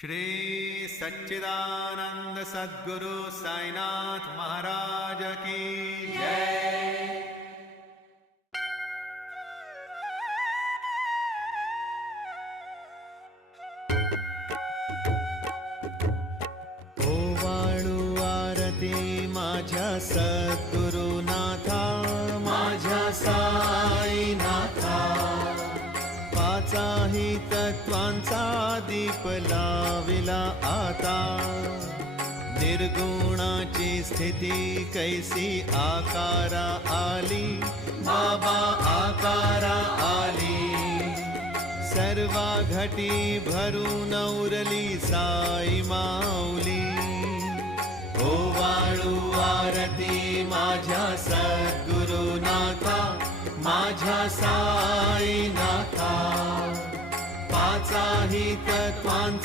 श्री सच्चिदानंद सद्गुरु साईनाथ महाराज की जय। ओवाळू आरती माझ्या सद्गुरुनाथा, माझ्या साईनाथा। पाचाही तत्वांचा दीप लाविला आता, निर्गुणाची स्थिती कैसी आकारा आली, बाबा आकारा आली। सर्वा घटी भरून उरली साई माऊली। ओवाळू आरती माझ्या सद्गुरुनाथा, माझ्या साईनाथा। पाचाही तत्वांचा